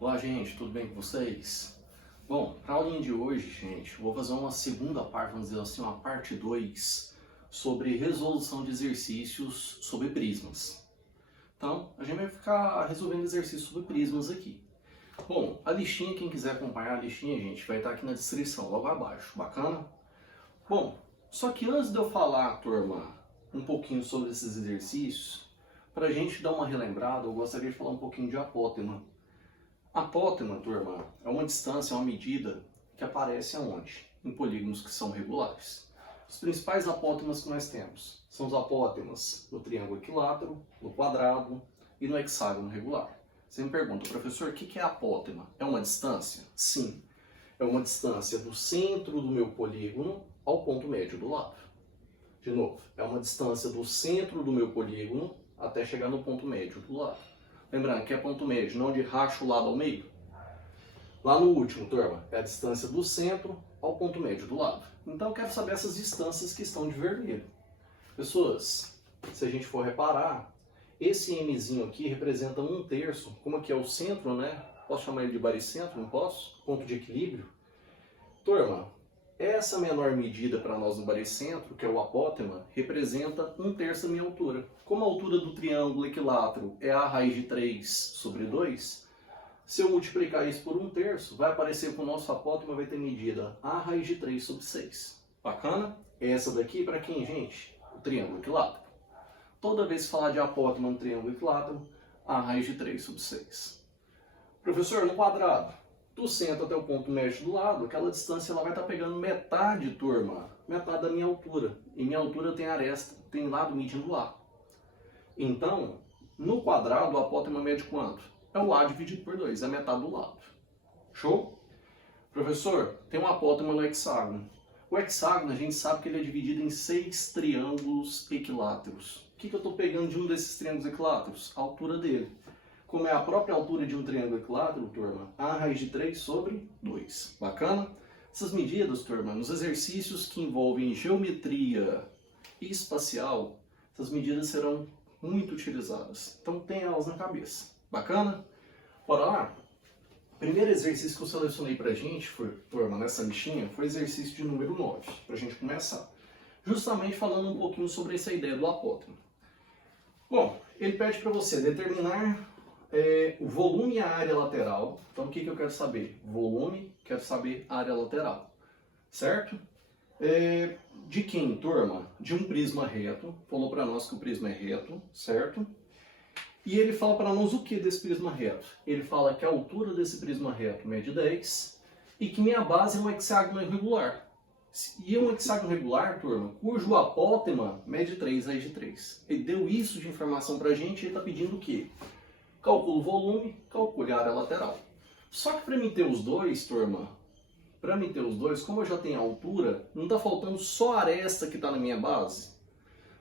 Olá, gente, tudo bem com vocês? Bom, para a aulinha de hoje, gente, eu vou fazer uma segunda parte, vamos dizer assim, uma parte 2 sobre resolução de exercícios sobre prismas. Então, a gente vai ficar resolvendo exercícios sobre prismas aqui. Bom, a listinha, quem quiser acompanhar a listinha, gente, vai estar aqui na descrição, logo abaixo, bacana? Bom, só que antes de eu falar, turma, um pouquinho sobre esses exercícios, para a gente dar uma relembrada, eu gostaria de falar um pouquinho de apótema. Apótema, turma, é uma distância, uma medida que aparece aonde? Em polígonos que são regulares. Os principais apótemas que nós temos são os apótemas no triângulo equilátero, no quadrado e no hexágono regular. Você me pergunta, professor, o que é apótema? É uma distância? Sim, é uma distância do centro do meu polígono ao ponto médio do lado. De novo, é uma distância do centro do meu polígono até chegar no ponto médio do lado. Lembrando que é ponto médio, não de racho o lado ao meio. Lá no último, turma, é a distância do centro ao ponto médio do lado. Então eu quero saber essas distâncias que estão de vermelho. Pessoas, se a gente for reparar, esse Mzinho aqui representa 1/3, como aqui é o centro, né? Posso chamar ele de baricentro, não posso? Ponto de equilíbrio. Turma, essa menor medida para nós no baricentro, que é o apótema, representa 1/3 da minha altura. Como a altura do triângulo equilátero é a raiz de 3 sobre 2, se eu multiplicar isso por 1/3, vai aparecer que o nosso apótema vai ter medida a raiz de 3 sobre 6. Bacana? Essa daqui para quem, gente? O triângulo equilátero. Toda vez que falar de apótema no triângulo equilátero, a raiz de 3 sobre 6. Professor, no quadrado, do centro até o ponto médio do lado, aquela distância ela vai estar pegando metade, turma, metade da minha altura. E minha altura tem aresta, tem lado medindo lá. Então, no quadrado, o apótema mede quanto? É o A dividido por 2, é metade do lado. Show? Professor, tem um apótema no hexágono. O hexágono, a gente sabe que ele é dividido em 6 triângulos equiláteros. O que eu estou pegando de um desses triângulos equiláteros? A altura dele. Como é a própria altura de um triângulo equilátero, turma, a raiz de 3 sobre 2. Bacana? Essas medidas, turma, nos exercícios que envolvem geometria espacial, essas medidas serão muito utilizadas. Então tenha elas na cabeça. Bacana? Bora lá? O primeiro exercício que eu selecionei pra gente, turma, nessa listinha, foi o exercício de número 9, pra gente começar. Justamente falando um pouquinho sobre essa ideia do apótema. Bom, ele pede para você determinar o volume e a área lateral. Então, o que eu quero saber? Volume, quero saber área lateral. Certo? De quem, turma? De um prisma reto. Falou para nós que o prisma é reto, certo? E ele fala para nós o que desse prisma reto? Ele fala que a altura desse prisma reto mede 10 e que minha base é um hexágono irregular. E um hexágono regular, turma, cujo apótema mede 3 raiz de 3. Ele deu isso de informação para a gente e ele está pedindo o quê? Calcula o volume, calcule a área lateral. Só que para mim ter os dois, turma, para mim ter os dois, como eu já tenho a altura, não está faltando só a aresta que está na minha base?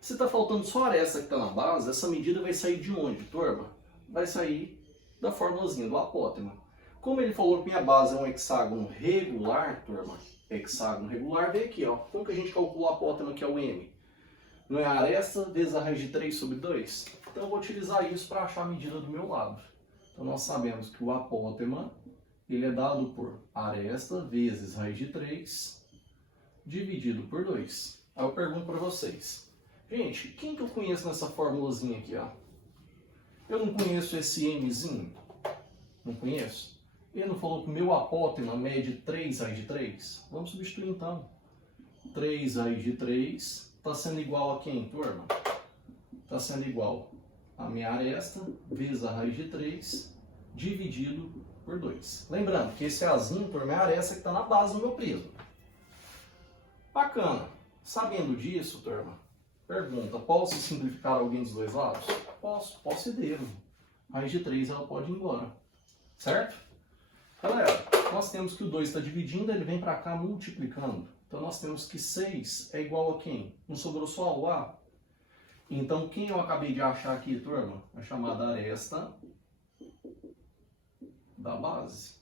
Se está faltando só a aresta que está na base, essa medida vai sair de onde, turma? Vai sair da formulazinha do apótema. Como ele falou que minha base é um hexágono regular, turma, hexágono regular, vem aqui, ó. Como que a gente calcula o apótema, que é o M? Não é a aresta vezes a raiz de 3 sobre 2? Então eu vou utilizar isso para achar a medida do meu lado. Então nós sabemos que o apótema ele é dado por aresta vezes raiz de 3 dividido por 2. Aí eu pergunto para vocês. Gente, quem que eu conheço nessa formulazinha aqui, ó? Eu não conheço esse Mzinho? Não conheço? Ele não falou que o meu apótema mede 3 raiz de 3? Vamos substituir então. 3 raiz de 3 está sendo igual a quem, turma? Está sendo igual a minha aresta vezes a raiz de 3 dividido por 2. Lembrando que esse Azinho, turma, é a aresta que está na base do meu prisma. Bacana. Sabendo disso, turma, pergunta, posso simplificar alguém dos dois lados? Posso e devo. Raiz de 3 ela pode ir embora. Certo? Galera, nós temos que o 2 está dividindo, ele vem para cá multiplicando. Então nós temos que 6 é igual a quem? Não sobrou só o A? Então quem eu acabei de achar aqui, turma? É chamada aresta da base.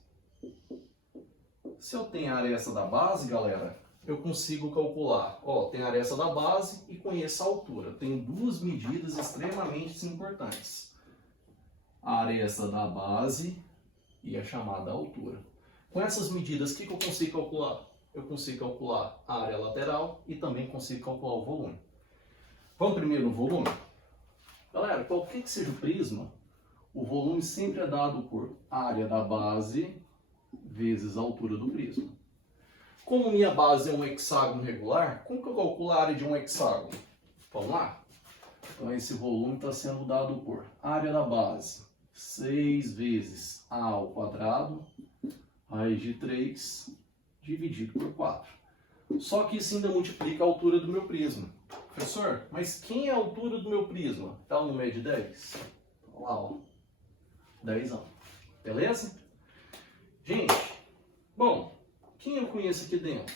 Se eu tenho a aresta da base, galera, eu consigo calcular. Ó, tem a aresta da base e conheço a altura. Tem duas medidas extremamente importantes. A aresta da base e a chamada altura. Com essas medidas, o que eu consigo calcular? Eu consigo calcular a área lateral e também consigo calcular o volume. Vamos primeiro no volume? Galera, qualquer que seja o prisma, o volume sempre é dado por área da base vezes a altura do prisma. Como minha base é um hexágono regular, como que eu calculo a área de um hexágono? Vamos lá? Então esse volume está sendo dado por área da base, 6 vezes a ao quadrado, raiz de 3, dividido por 4. Só que isso ainda multiplica a altura do meu prisma. Professor, mas quem é a altura do meu prisma? Está no meio de 10? Olha lá, ó. 10 anos. Beleza? Gente, bom, quem eu conheço aqui dentro?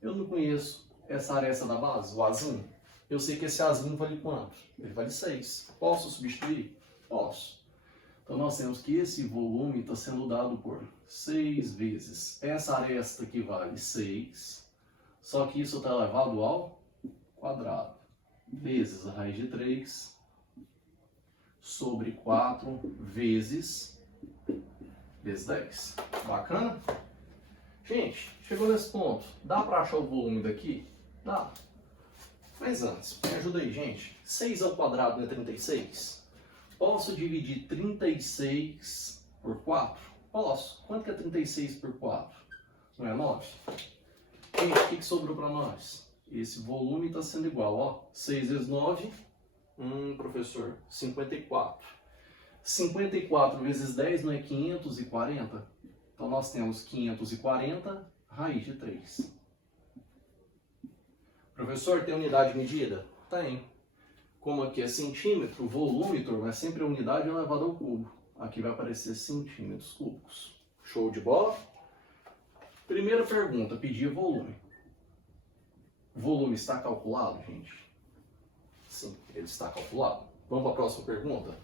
Eu não conheço essa aresta da base, o Azinho. Eu sei que esse Azinho vale quanto? Ele vale 6. Posso substituir? Posso. Então nós temos que esse volume está sendo dado por 6 vezes. Essa aresta aqui vale 6, só que isso está elevado ao quadrado, vezes a raiz de 3, sobre 4, vezes 10. Bacana? Gente, chegou nesse ponto. Dá para achar o volume daqui? Dá. Mas antes, me ajuda aí, gente. 6 ao quadrado não é 36? Posso dividir 36 por 4? Posso. Quanto que é 36 por 4? Não é 9? Gente, o que sobrou para nós? Esse volume está sendo igual, ó. 6 vezes 9, professor, 54. 54 vezes 10 não é 540? Então nós temos 540 raiz de 3. Professor, tem unidade de medida? Tem. Como aqui é centímetro, o volúmetro é sempre a unidade elevada ao cubo. Aqui vai aparecer centímetros cúbicos. Show de bola? Primeira pergunta, pedir volume. O volume está calculado, gente? Sim, ele está calculado. Vamos para a próxima pergunta?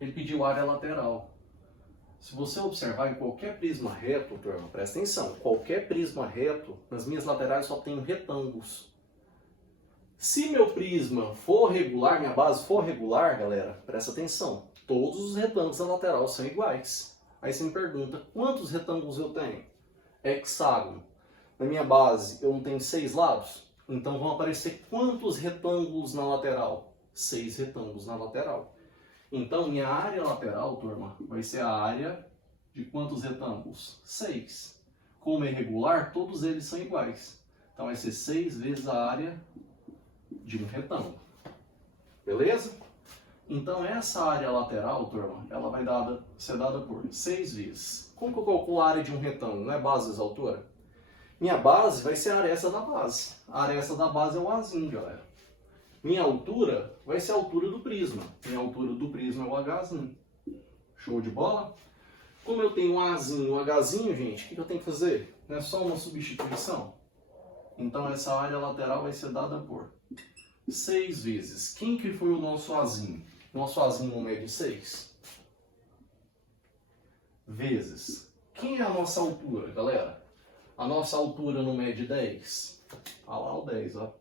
Ele pediu área lateral. Se você observar em qualquer prisma reto, turma, presta atenção, qualquer prisma reto, nas minhas laterais só tenho retângulos. Se meu prisma for regular, minha base for regular, galera, presta atenção, todos os retângulos da lateral são iguais. Aí você me pergunta, quantos retângulos eu tenho? Hexágono. Na minha base eu não tenho 6 lados? Então vão aparecer quantos retângulos na lateral? 6 retângulos na lateral. Então minha área lateral, turma, vai ser a área de quantos retângulos? 6. Como é regular, todos eles são iguais. Então vai ser 6 vezes a área de um retângulo. Beleza? Então essa área lateral, turma, ela vai ser dada por 6 vezes. Como que eu calculo a área de um retângulo? Não é base vezes altura? Minha base vai ser a aresta da base. A aresta da base é o Azinho, galera. Minha altura vai ser a altura do prisma. Minha altura do prisma é o Hzinho. Show de bola? Como eu tenho um Azinho e um Hzinho, gente, o que eu tenho que fazer? Não é só uma substituição? Então essa área lateral vai ser dada por 6 vezes. Quem que foi o nosso Azinho? Nosso Azinho não mede 6? Vezes. Quem é a nossa altura, galera? A nossa altura não mede 10? Olha lá o 10, ó.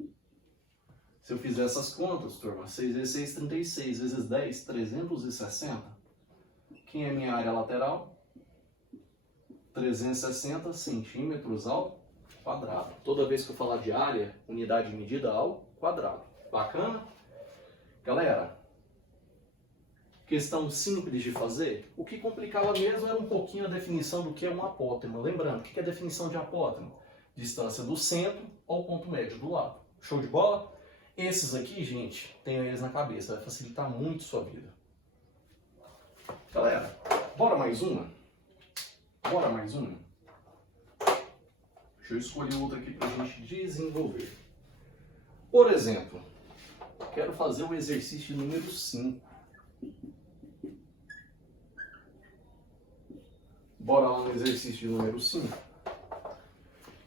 Se eu fizer essas contas, turma, 6 vezes 6, 36, vezes 10, 360. Quem é minha área lateral? 360 centímetros ao quadrado. Toda vez que eu falar de área, unidade de medida ao quadrado. Bacana? Galera, questão simples de fazer. O que complicava mesmo era um pouquinho a definição do que é um apótema. Lembrando, o que é a definição de apótema? Distância do centro ao ponto médio do lado. Show de bola? Esses aqui, gente, tenham eles na cabeça, vai facilitar muito sua vida. Galera, bora mais uma? Bora mais uma? Deixa eu escolher outra aqui pra gente desenvolver. Por exemplo, quero fazer o exercício número 5. Bora lá no exercício número 5.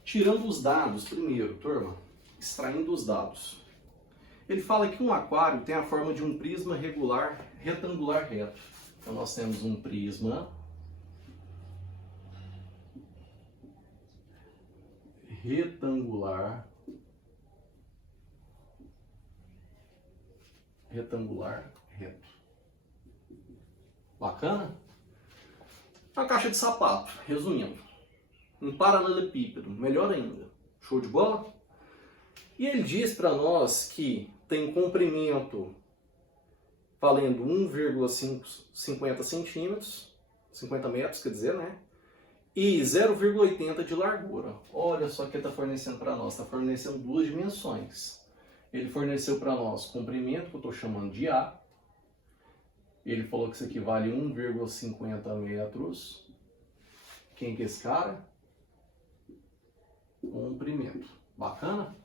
Tirando os dados primeiro, turma, extraindo os dados. Ele fala que um aquário tem a forma de um prisma regular retangular reto. Então nós temos um prisma retangular reto. Bacana? Uma caixa de sapato, resumindo. Um paralelepípedo, melhor ainda. Show de bola? E ele diz para nós que tem comprimento valendo 1,50 centímetros, 50 metros, quer dizer, né? E 0,80 de largura. Olha só o que está fornecendo para nós. Está fornecendo duas dimensões. Ele forneceu para nós comprimento, que eu estou chamando de A. Ele falou que isso aqui vale 1,50 metros. Quem que é esse cara? Comprimento. Bacana?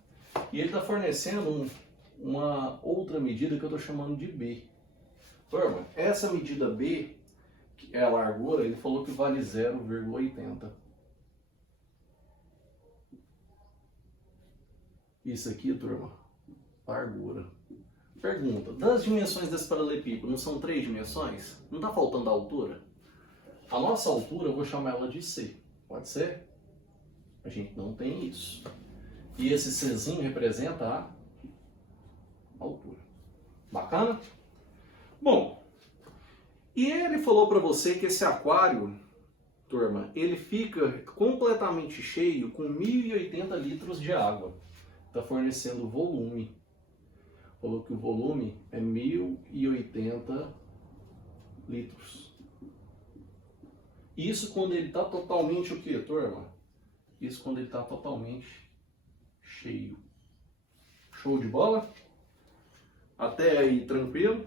E ele está fornecendo uma outra medida que eu estou chamando de B. Turma, essa medida B, que é a largura, ele falou que vale 0,80. Isso aqui, turma, largura. Pergunta, das dimensões desse paralelepípedo, não são 3 dimensões? Não está faltando a altura? A nossa altura, eu vou chamar ela de C. Pode ser? A gente não tem isso. E esse Czinho representa a altura. Bacana? Bom, e ele falou para você que esse aquário, turma, ele fica completamente cheio com 1.080 litros de água. Está fornecendo volume. Falou que o volume é 1.080 litros. Isso quando ele está totalmente o quê, turma? Isso quando ele está totalmente cheio. Show de bola? Até aí, tranquilo?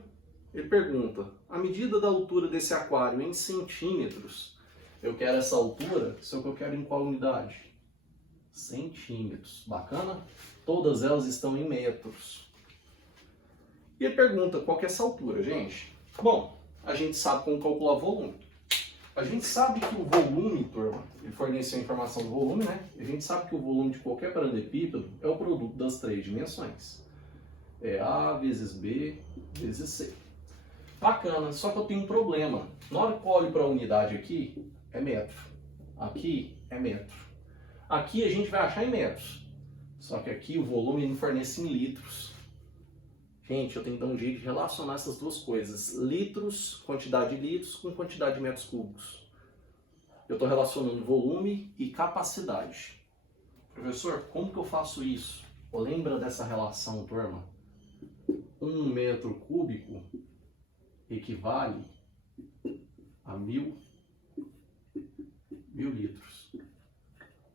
Ele pergunta, a medida da altura desse aquário em centímetros, eu quero essa altura, só que eu quero em qual unidade? Centímetros. Bacana? Todas elas estão em metros. E ele pergunta, qual que é essa altura, gente? Bom, a gente sabe como calcular volume. A gente sabe que o volume, turma, ele forneceu a informação do volume, né? A gente sabe que o volume de qualquer paralelepípedo é o produto das 3 dimensões. É A vezes B vezes C. Bacana, só que eu tenho um problema. Na hora que eu olho para a unidade aqui, é metro. Aqui é metro. Aqui a gente vai achar em metros. Só que aqui o volume me fornece em litros. Gente, eu tenho que dar um jeito de relacionar essas duas coisas. Litros, quantidade de litros, com quantidade de metros cúbicos. Eu estou relacionando volume e capacidade. Professor, como que eu faço isso? Lembra dessa relação, turma? 1 metro cúbico equivale a 1.000 litros.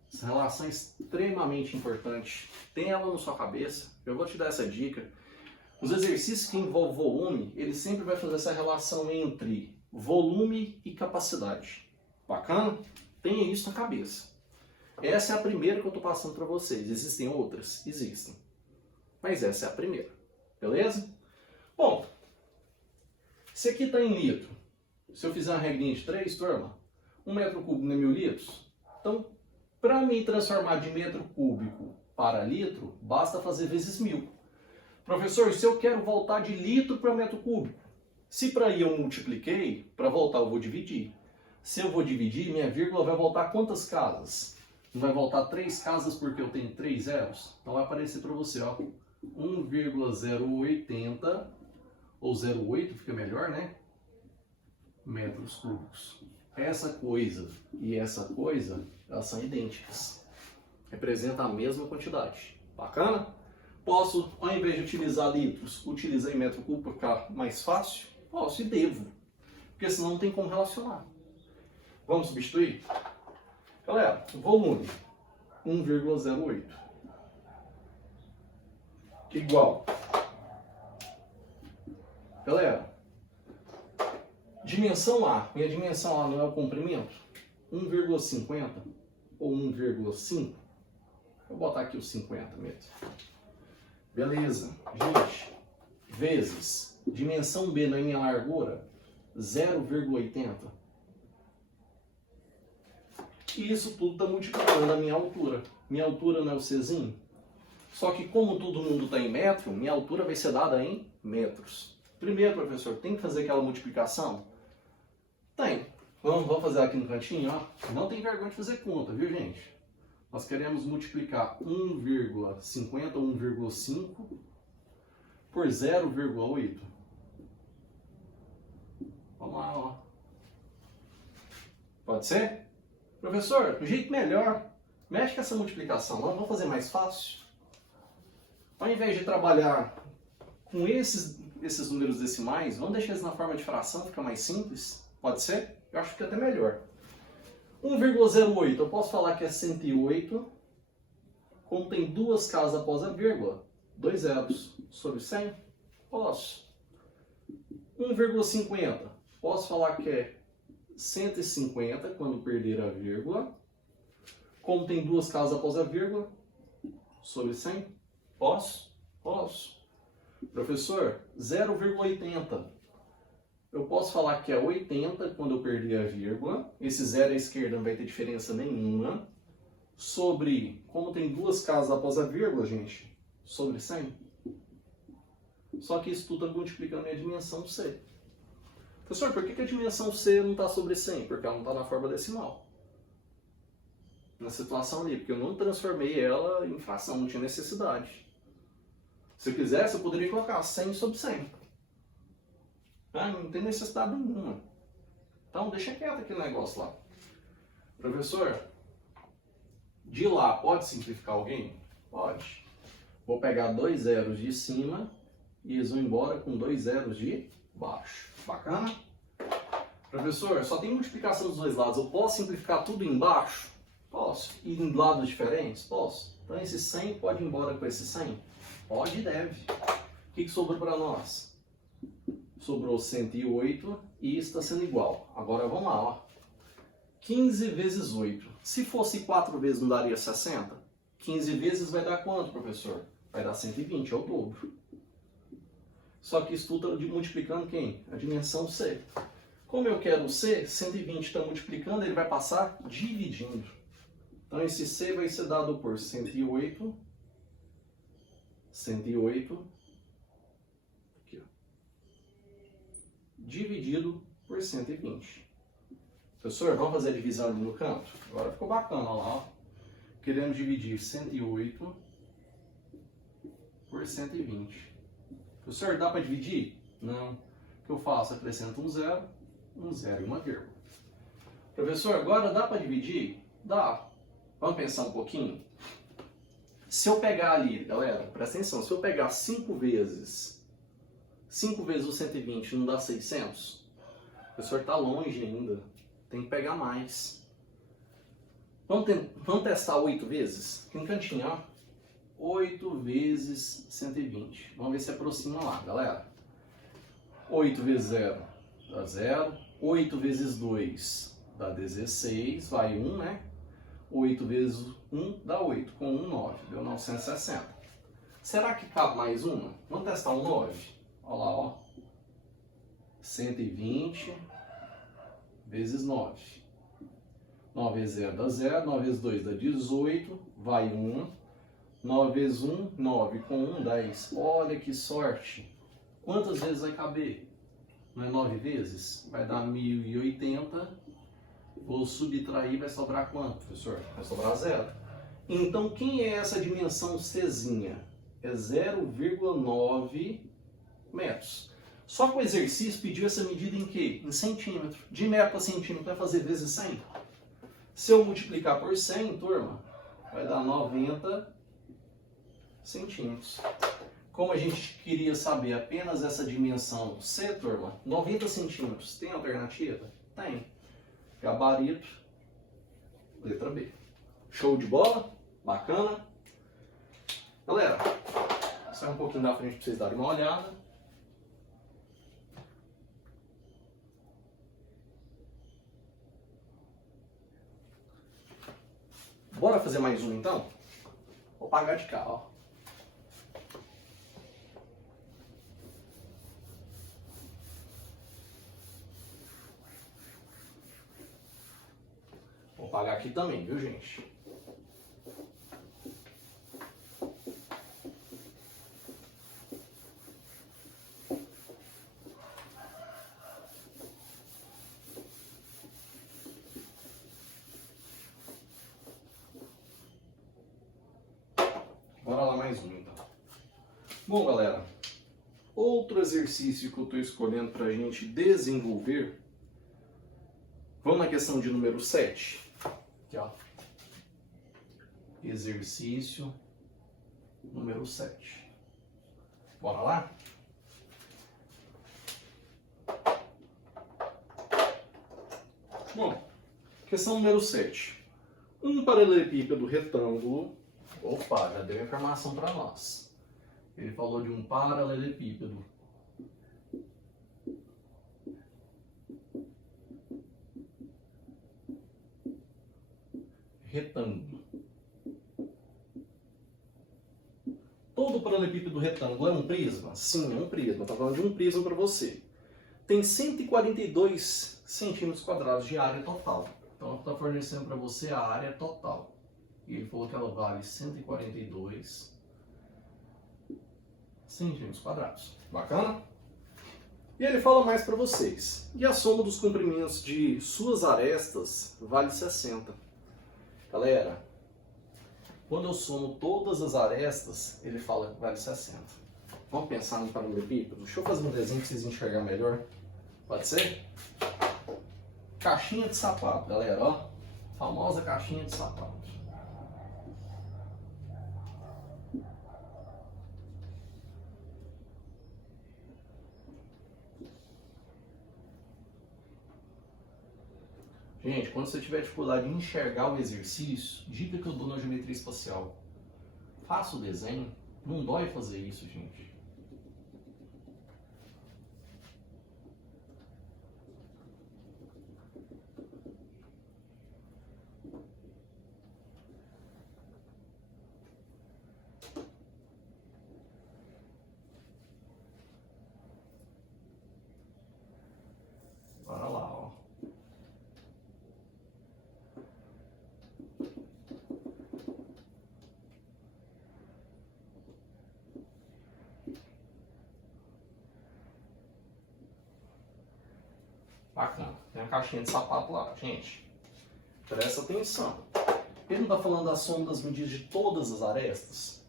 Essa relação é extremamente importante. Tenha ela na sua cabeça. Eu vou te dar essa dica. Os exercícios que envolvem volume, ele sempre vai fazer essa relação entre volume e capacidade. Bacana? Tenha isso na cabeça. Essa é a primeira que eu estou passando para vocês. Existem outras? Existem. Mas essa é a primeira. Beleza? Bom, se aqui está em litro, se eu fizer uma regrinha de 3, turma, 1 metro cúbico não é 1.000 litros? Então, para me transformar de metro cúbico para litro, basta fazer vezes 1.000. Professor, se eu quero voltar de litro para metro cúbico, se para ir eu multipliquei, para voltar eu vou dividir. Se eu vou dividir, minha vírgula vai voltar quantas casas? Não vai voltar 3 casas porque eu tenho 3 zeros? Então vai aparecer para você, ó, 1,080, ou 0,8 fica melhor, né? Metros cúbicos. Essa coisa e essa coisa, elas são idênticas. Representam a mesma quantidade. Bacana? Posso, ao invés de utilizar litros, utilizar em metro cúbico para ficar mais fácil? Posso e devo. Porque senão não tem como relacionar. Vamos substituir? Galera, volume 1,08 igual. Galera, dimensão A. Minha dimensão A não é o comprimento? 1,50 ou 1,5? Vou botar aqui os 50 mesmo. Beleza. Gente, vezes dimensão B na minha largura, 0,80. E isso tudo está multiplicando a minha altura. Minha altura não é o Czinho? Só que como todo mundo está em metro, minha altura vai ser dada em metros. Primeiro, professor, tem que fazer aquela multiplicação? Tem. Vamos fazer aqui no cantinho, ó. Não tem vergonha de fazer conta, viu, gente? Nós queremos multiplicar 1,50 ou 1,5 por 0,8. Vamos lá, ó. Pode ser? Professor, um jeito melhor. Mexe com essa multiplicação, não? Vamos fazer mais fácil? Ao invés de trabalhar com esses números decimais, vamos deixar eles na forma de fração, fica mais simples? Pode ser? Eu acho que fica até melhor. 1,08, eu posso falar que é 108, como tem duas casas após a vírgula, 2 zeros sobre 100? Posso. 1,50, posso falar que é 150 quando perder a vírgula, como tem duas casas após a vírgula, sobre 100? Posso? Posso. Professor, 0,80. Eu posso falar que é 80 quando eu perder a vírgula. Esse zero à esquerda não vai ter diferença nenhuma. Sobre, como tem duas casas após a vírgula, gente, sobre 100. Só que isso tudo está multiplicando minha dimensão C. Professor, por que a dimensão C não está sobre 100? Porque ela não está na forma decimal. Na situação ali, porque eu não transformei ela em fração, não tinha necessidade. Se eu quisesse, eu poderia colocar 100 sobre 100. Não tem necessidade nenhuma. Então, deixa quieto aquele negócio lá. Professor, de lá, pode simplificar alguém? Pode. Vou pegar 2 zeros de cima e eles vão embora com 2 zeros de baixo. Bacana? Professor, só tem multiplicação dos dois lados. Eu posso simplificar tudo embaixo? Posso. E em lados diferentes? Posso. Então, esse 100 pode ir embora com esse 100? Pode e deve. O que sobrou para nós? Sobrou 108 e isso está sendo igual. Agora vamos lá, ó. 15 vezes 8. Se fosse 4 vezes, não daria 60? 15 vezes vai dar quanto, professor? Vai dar 120, é o dobro. Só que isso tudo está multiplicando quem? A dimensão C. Como eu quero o C, 120 está multiplicando, ele vai passar dividindo. Então esse C vai ser dado por 108, aqui, ó, dividido por 120. Professor, vamos fazer a divisão ali no canto? Agora ficou bacana, olha lá, ó. Querendo dividir 108 por 120. Professor, dá para dividir? Não. O que eu faço? Acrescento um zero e uma vírgula. Professor, agora dá para dividir? Dá. Vamos pensar um pouquinho? Se eu pegar ali, galera, presta atenção, se eu pegar 5 vezes o 120 não dá 600? O professor está longe ainda, tem que pegar mais. Vamos testar 8 vezes? Aqui no cantinho, ó. 8 vezes 120. Vamos ver se aproxima lá, galera. 8 vezes 0 dá 0. 8 vezes 2 dá 16, vai 1, né? 8 vezes 1 dá 8, com 1, 9, deu 960. Será que cabe mais uma? Vamos testar um 9? Olha lá, ó. 120 vezes 9. 9 vezes 0 dá 0, 9 vezes 2 dá 18, vai 1. 9 vezes 1, 9, com 1, 10. Olha que sorte! Quantas vezes vai caber? Não é 9 vezes? Vai dar 1080. Vou subtrair, vai sobrar quanto, professor? Vai sobrar 0. Então, quem é essa dimensão Czinha? É 0,9 metros. Só que o exercício pediu essa medida em quê? Em centímetro. De metro para centímetro vai fazer vezes 100. Se eu multiplicar por 100, turma, vai dar 90 centímetros. Como a gente queria saber apenas essa dimensão C, turma, 90 centímetros, tem alternativa? Tem. Gabarito, letra B. Show de bola? Bacana? Galera, sai um pouquinho da frente para vocês darem uma olhada. Bora fazer mais um então? Vou pagar de cá, ó. Vou pagar aqui também, viu, gente? Bora lá mais um, então. Bom, galera, outro exercício que eu estou escolhendo para a gente desenvolver Vamos na questão de número 7. Aqui, ó. Exercício número 7. Bora lá? Bom, questão número 7. Um paralelepípedo retângulo. Opa, já deu informação para nós. Ele falou de um paralelepípedo retângulo. Todo paralelepípedo retângulo é um prisma? Sim, é um prisma. Estou falando de um prisma para você. Tem 142 centímetros quadrados de área total. Então, está fornecendo para você a área total. E ele falou que ela vale 142 centímetros quadrados. Bacana? E ele fala mais para vocês. E a soma dos comprimentos de suas arestas vale 60. Galera, quando eu somo todas as arestas, ele fala que vale 60. Vamos pensar no paralelepípedo? Deixa eu fazer um desenho para vocês enxergarem melhor. Pode ser? Caixinha de sapato, galera, ó. Famosa caixinha de sapato. Gente, quando você tiver dificuldade em enxergar o exercício, dica que eu dou na geometria espacial. Faça o desenho. Não dói fazer isso, gente. Bora lá, ó. Bacana. Tem a caixinha de sapato lá, gente. Presta atenção. Ele não está falando da soma das medidas de todas as arestas?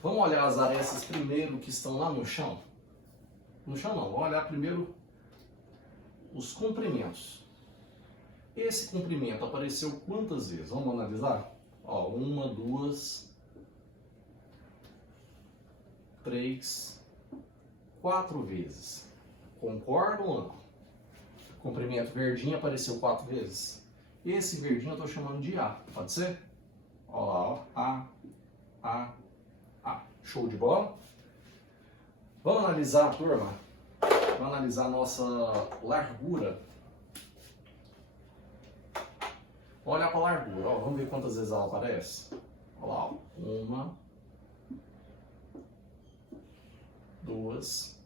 Vamos olhar as arestas primeiro que estão lá no chão? No chão não, vamos olhar primeiro os comprimentos. Esse comprimento apareceu quantas vezes? Vamos analisar? Ó, 1, 2, 3, 4 vezes. Concordam ou não? O comprimento verdinho apareceu 4 vezes. Esse verdinho eu estou chamando de A, pode ser? Ó lá, ó. A. Show de bola? Vamos analisar, turma? Vamos analisar a nossa largura. Vamos olhar para a largura, ó. Vamos ver quantas vezes ela aparece. Olha lá, ó. 1, 2,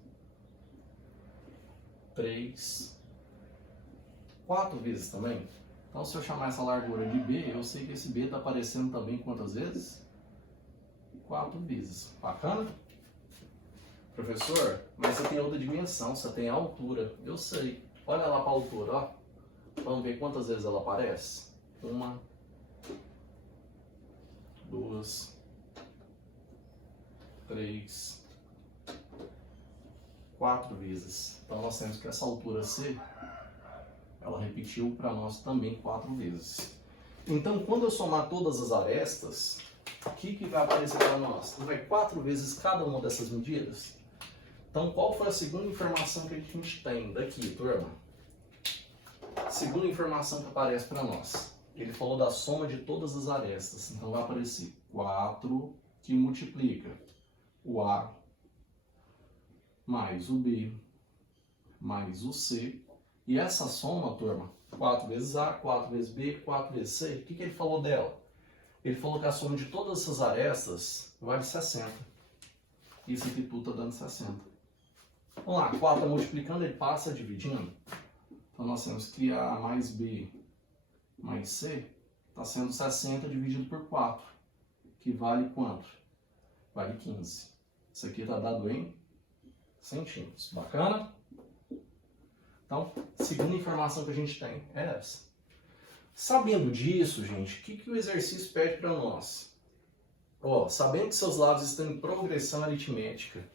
3, 4 vezes também. Então, se eu chamar essa largura de B, eu sei que esse B está aparecendo também quantas vezes? 4 vezes. Bacana? Professor, mas você tem outra dimensão, você tem a altura. Eu sei. Olha lá para a altura, ó. Vamos ver quantas vezes ela aparece. 1, 2, 3, 4 vezes. Então nós temos que essa altura C, ela repetiu para nós também 4 vezes. Então quando eu somar todas as arestas, o que vai aparecer para nós? Não vai 4 vezes cada uma dessas medidas? Então qual foi a segunda informação que a gente tem daqui, turma? Segunda informação que aparece para nós. Ele falou da soma de todas as arestas. Então vai aparecer 4 que multiplica o A mais o B mais o C. E essa soma, turma, 4 vezes A, 4 vezes B, 4 vezes C, o que ele falou dela? Ele falou que a soma de todas essas arestas vale 60. Isso aqui tudo está dando 60. Vamos lá, 4 multiplicando, ele passa dividindo. Então nós temos que A mais B mais C está sendo 60 dividido por 4, que vale quanto? Vale 15. Isso aqui está dado em centímetros. Bacana? Então, segunda informação que a gente tem é essa. Sabendo disso, gente, o que o exercício pede para nós? Ó, sabendo que seus lados estão em progressão aritmética.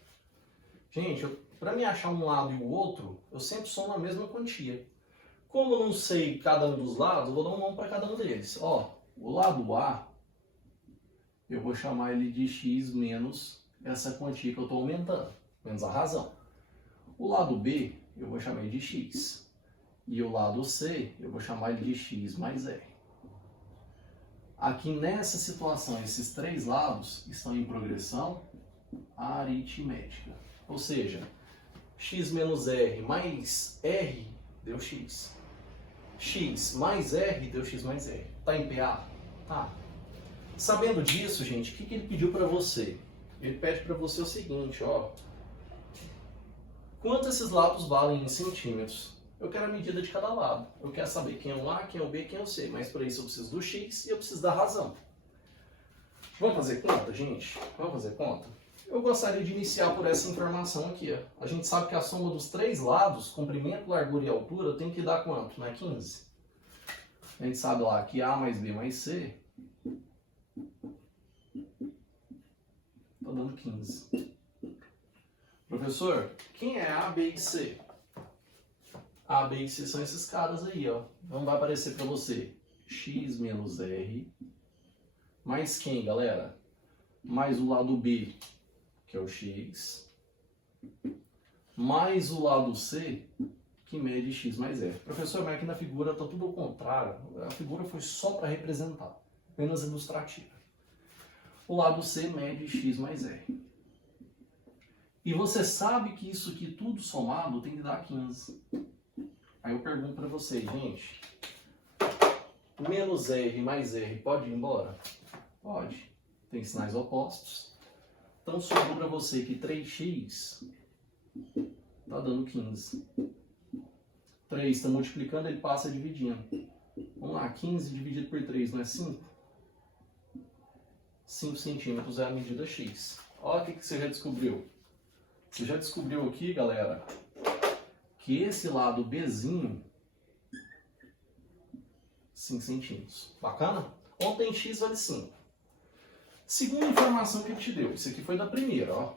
Gente, para me achar um lado e o outro, eu sempre somo a mesma quantia. Como eu não sei cada um dos lados, eu vou dar um nome para cada um deles. Ó, o lado A, eu vou chamar ele de x menos essa quantia que eu estou aumentando, menos a razão. O lado B, eu vou chamar ele de x. E o lado C, eu vou chamar ele de x mais r. Aqui nessa situação, esses três lados estão em progressão aritmética. Ou seja, x menos r mais r deu x. X mais r deu x mais r. Tá em PA? Tá. Sabendo disso, gente, o que ele pediu para você? Ele pede para você o seguinte, ó. Quanto esses lados valem em centímetros? Eu quero a medida de cada lado. Eu quero saber quem é o A, quem é o B, quem é o C. Mas para isso eu preciso do x e eu preciso da razão. Vamos fazer conta, gente? Vamos fazer conta? Eu gostaria de iniciar por essa informação aqui. Ó. A gente sabe que a soma dos três lados, comprimento, largura e altura, tem que dar quanto? Não é 15? A gente sabe lá que A mais B mais C está dando 15. Professor, quem é A, B e C? A, B e C são esses caras aí, ó. Então vai aparecer para você x menos r mais quem, galera? Mais o lado B, que é o x, mais o lado C, que mede x mais r. Professor, mas aqui na figura está tudo ao contrário. A figura foi só para representar, apenas ilustrativa. O lado C mede x mais r. E você sabe que isso aqui tudo somado tem que dar 15. Aí eu pergunto para vocês, gente, menos r mais r pode ir embora? Pode. Tem sinais opostos. Então sobrou para você que 3x está dando 15. 3 está multiplicando, ele passa dividindo. Vamos lá, 15 dividido por 3 não é 5? 5 centímetros é a medida x. Olha o que você já descobriu. Você já descobriu aqui, galera, que esse lado Bzinho, 5 centímetros. Bacana? Ontem x vale 5. Segunda informação que ele te deu. Isso aqui foi da primeira, ó.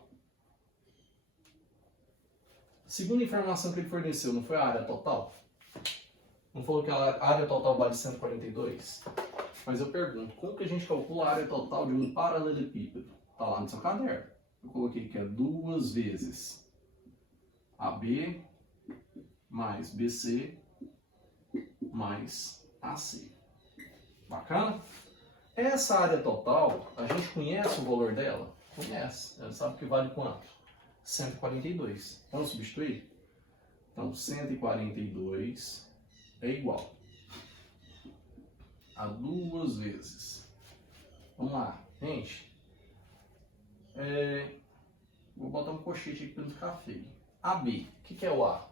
Segunda informação que ele forneceu, não foi a área total? Não falou que a área total vale 142? Mas eu pergunto, como que a gente calcula a área total de um paralelepípedo? Tá lá no seu caderno. Eu coloquei que é 2 vezes AB mais BC mais AC. Bacana? Essa área total, a gente conhece o valor dela? Conhece. Ela sabe que vale quanto? 142. Vamos substituir? Então, 142 é igual a 2 vezes. Vamos lá, gente. Vou botar um colchete aqui para não ficar feio. AB. O que é o A?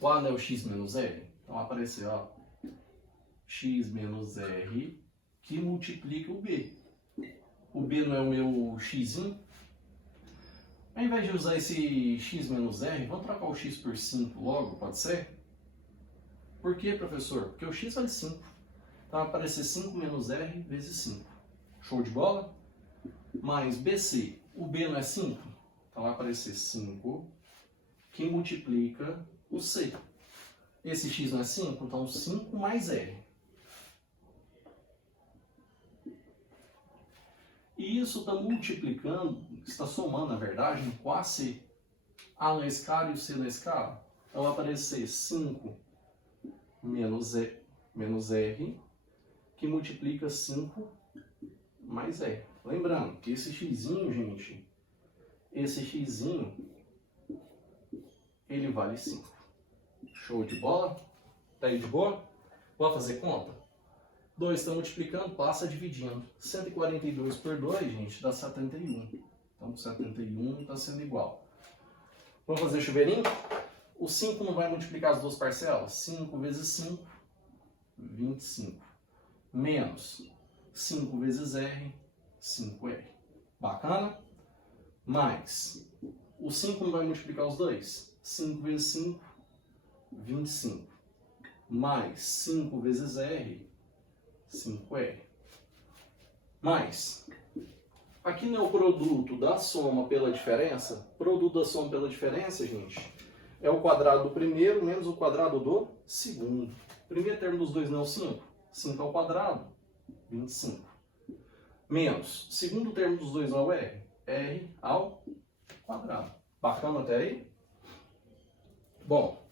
O A não é o x menos r? Então vai aparecer, ó, x menos r que multiplica o B. O B não é o meu xzinho? Ao invés de usar esse x menos r, vamos trocar o x por 5 logo, pode ser? Por quê, professor? Porque o x vale 5. Então vai aparecer 5 menos r vezes 5. Show de bola? Mais BC. O B não é 5? Então vai aparecer 5 que multiplica o C. Esse x não é 5? Então 5 mais r. E isso está multiplicando, está somando, na verdade, com AC. A na escala e o C na escala. Então vai aparecer 5 menos R, que multiplica 5 mais R. Lembrando que esse xzinho, gente, ele vale 5. Show de bola? Tá aí de boa? Vamos fazer conta? 2 está multiplicando, passa dividindo. 142 por 2, gente, dá 71. Então, 71 está sendo igual. Vamos fazer chuveirinho? O 5 não vai multiplicar as duas parcelas? 5 vezes 5, 25. Menos 5 vezes R, 5R. Bacana? Mais. O 5 não vai multiplicar os dois? 5 vezes 5, 25. Mais 5 vezes R, 5R. Mais. Aqui não é o produto da soma pela diferença? Produto da soma pela diferença, gente, é o quadrado do primeiro menos o quadrado do segundo. Primeiro termo dos dois não é o 5? 5 ao quadrado, 25. Menos, segundo termo dos dois não é o R? R ao quadrado. Bacana até aí? Bom,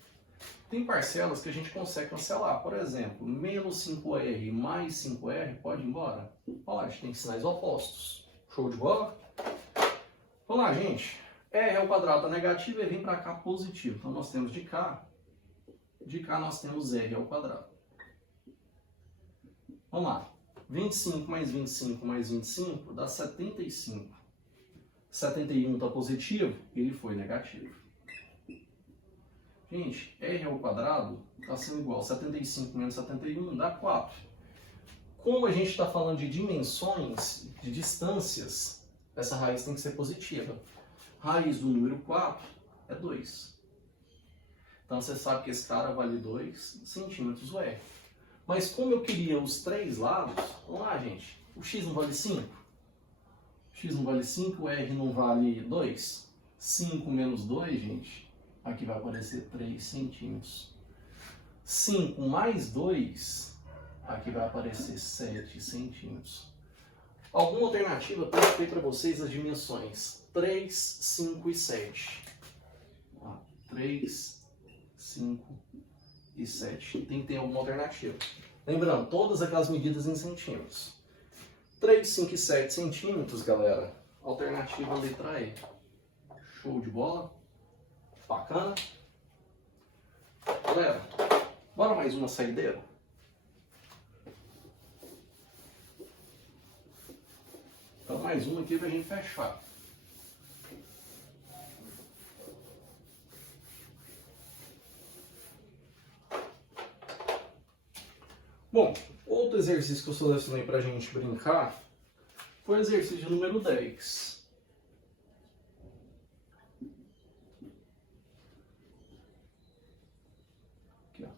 tem parcelas que a gente consegue cancelar. Por exemplo, menos 5R mais 5R pode ir embora? Pode, tem sinais opostos. Show de bola? Vamos lá, gente. R ao quadrado está negativo e vem para cá positivo. Então nós temos de cá nós temos R ao quadrado. Vamos lá. 25 mais 25 mais 25 dá 75. 71 está positivo, ele foi negativo. Gente, R ao quadrado está sendo igual a 75 menos 71 dá 4. Como a gente está falando de dimensões, de distâncias, essa raiz tem que ser positiva. Raiz do número 4 é 2. Então você sabe que esse cara vale 2 centímetros o R. Mas como eu queria os três lados, vamos lá, gente. O x não vale 5? O x não vale 5, o R não vale 2? 5 menos 2, gente, aqui vai aparecer 3 centímetros. 5 mais 2, aqui vai aparecer 7 centímetros. Alguma alternativa para eu ter para vocês as dimensões 3, 5 e 7. 3, 5 e 7. Tem que ter alguma alternativa. Lembrando, todas aquelas medidas em centímetros. 3, 5 e 7 centímetros, galera. Alternativa letra E. Show de bola? Bacana? Galera, bora mais uma saideira? Então mais uma aqui pra gente fechar. Bom, outro exercício que eu selecionei pra gente brincar foi o exercício número 10. Aqui, ó.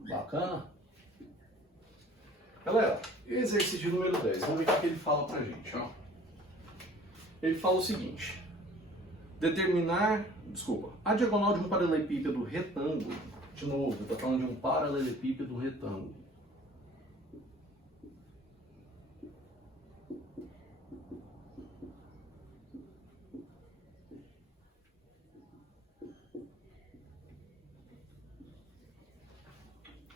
Bacana? Galera, exercício número 10. Vamos ver o que ele fala pra gente, ó. Ele fala o seguinte. Determinar, a diagonal de um paralelepípedo retângulo. De novo, está falando de um paralelepípedo retângulo.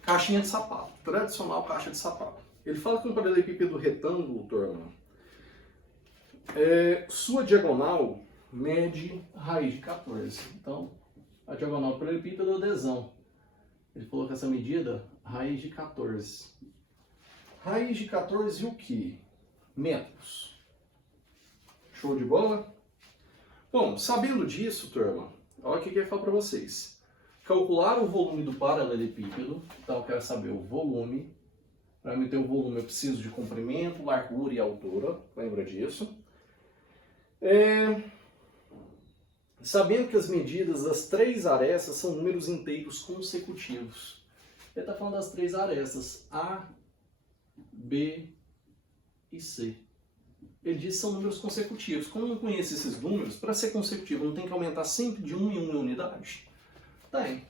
Caixinha de sapato. Tradicional caixa de sapato. Ele fala que um paralelepípedo retângulo, turma, sua diagonal mede raiz de 14. Então, a diagonal do paralelepípedo é o desão. Ele falou que essa medida, raiz de 14. Raiz de 14 e o que? Metros. Show de bola? Bom, sabendo disso, turma, olha o que ele fala para vocês. Calcular o volume do paralelepípedo. Então, eu quero saber o volume. Para meter o volume, eu preciso de comprimento, largura e altura. Lembra disso? Sabendo que as medidas das três arestas são números inteiros consecutivos. Ele está falando das três arestas, A, B e C. Ele diz que são números consecutivos. Como eu não conheço esses números, para ser consecutivo não tem que aumentar sempre de 1 em 1 unidade? Tem.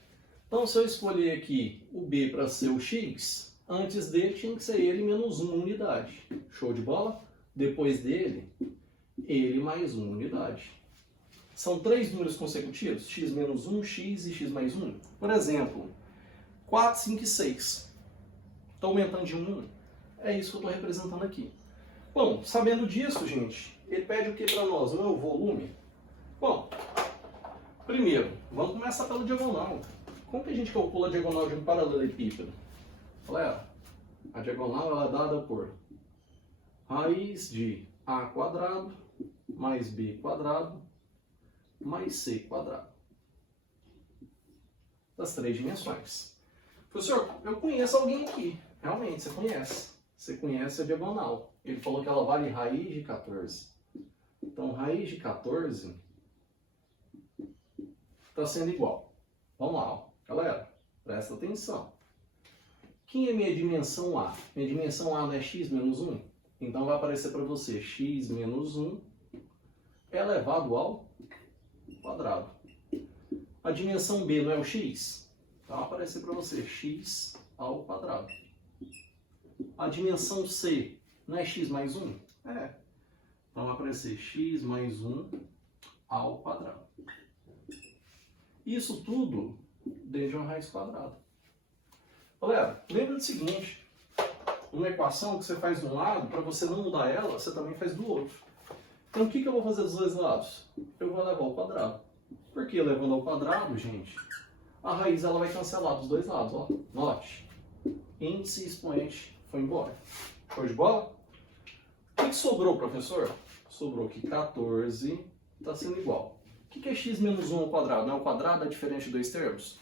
Então se eu escolher aqui o B para ser o X, antes dele tinha que ser ele menos 1 unidade. Show de bola? Depois dele, ele mais 1 unidade. São três números consecutivos, x menos 1, x e x mais 1. Por exemplo, 4, 5 e 6. Estou aumentando de 1 em 1. É isso que eu estou representando aqui. Bom, sabendo disso, gente, ele pede o que para nós? Não é o volume? Bom, primeiro, vamos começar pela diagonal. Como que a gente calcula a diagonal de um paralelepípedo? Galera, a diagonal ela é dada por raiz de a quadrado mais b quadrado mais c quadrado. Das três dimensões. Professor, eu conheço alguém aqui. Realmente, você conhece. Você conhece a diagonal. Ele falou que ela vale raiz de 14. Então, raiz de 14 está sendo igual. Vamos lá, ó. Galera, presta atenção. Quem é minha dimensão A? Minha dimensão A não é x menos 1? Então vai aparecer para você x menos 1 elevado ao quadrado. A dimensão B não é o x? Então vai aparecer para você x ao quadrado. A dimensão C não é x mais 1? É. Então vai aparecer x mais 1 ao quadrado. Isso tudo dentro de uma raiz quadrada. Galera, lembra do seguinte. Uma equação que você faz de um lado, para você não mudar ela, você também faz do outro. Então o que eu vou fazer dos dois lados? Eu vou levar ao quadrado. Por que levando ao quadrado, gente? A raiz ela vai cancelar dos dois lados. Ó. Note. Índice e expoente foi embora. Show de bola? O que sobrou, professor? Sobrou que 14 está sendo igual. O que é x menos 1 ao quadrado? Não é o quadrado é diferente de dois termos?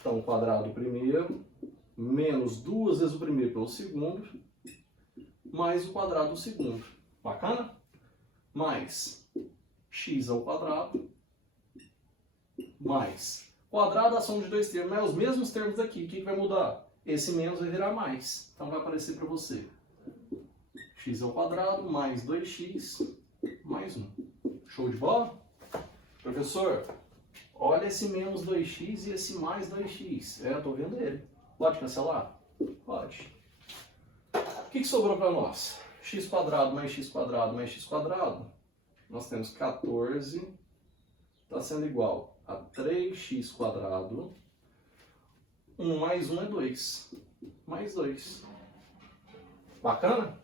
Então, o quadrado primeiro, menos 2 vezes o primeiro pelo segundo, mais o quadrado do segundo. Bacana? Mais x ao quadrado, mais quadrado da soma de dois termos. É os mesmos termos aqui. O que vai mudar? Esse menos vai virar mais. Então, vai aparecer para você x ao quadrado mais 2x mais 1. Show de bola? Professor, olha esse menos 2x e esse mais 2x. É, eu estou vendo ele. Pode cancelar? Pode. O que sobrou para nós? X quadrado mais x quadrado mais x quadrado. Nós temos 14 está sendo igual a 3x quadrado. 1 mais 1 é 2. Mais 2. Bacana?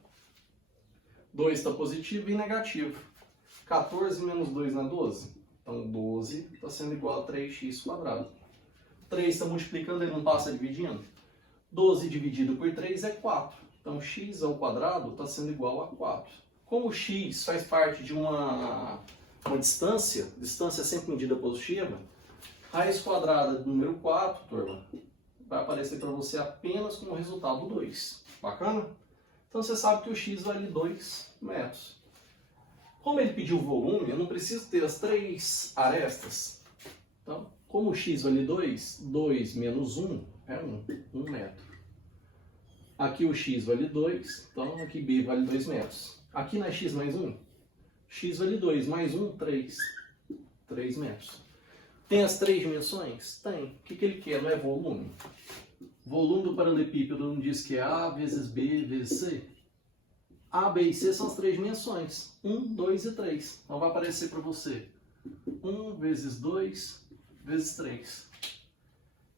2 está positivo e negativo. 14 menos 2 não é 12? Então 12 está sendo igual a 3x quadrado. 3 está multiplicando, ele não passa dividindo. 12 dividido por 3 é 4. Então x ao quadrado está sendo igual a 4. Como x faz parte de uma distância sempre medida positiva, raiz quadrada do número 4, turma, vai aparecer para você apenas como resultado 2. Bacana? Então você sabe que o x vale 2 metros. Como ele pediu o volume, eu não preciso ter as 3 arestas. Então, como o x vale 2, 2 menos 1 é 1 metro. Aqui o x vale 2, então aqui b vale 2 metros. Aqui não é x mais 1? X vale 2, mais 1, 3. 3 metros. Tem as 3 dimensões? Tem. O que ele quer? Não é volume? Volume do paralelepípedo não diz que é A vezes B vezes C? A, B e C são as 3 dimensões. 1, 2 e 3. Então vai aparecer para você 1 vezes 2 vezes 3.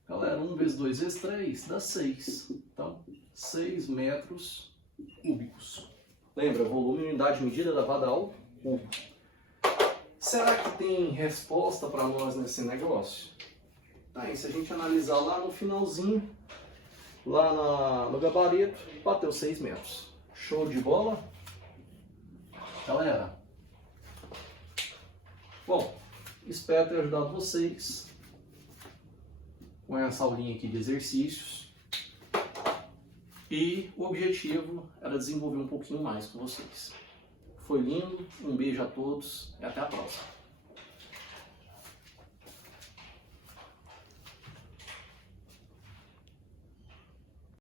Galera, 1 vezes 2 vezes 3 dá 6. Então, 6 metros cúbicos. Lembra, volume unidade de medida elevada ao cubo. Será que tem resposta para nós nesse negócio? Tá, e se a gente analisar lá no finalzinho, lá no gabarito, bateu 6 metros. Show de bola? Galera, bom, espero ter ajudado vocês com essa aulinha aqui de exercícios. E o objetivo era desenvolver um pouquinho mais com vocês. Foi lindo, um beijo a todos e até a próxima.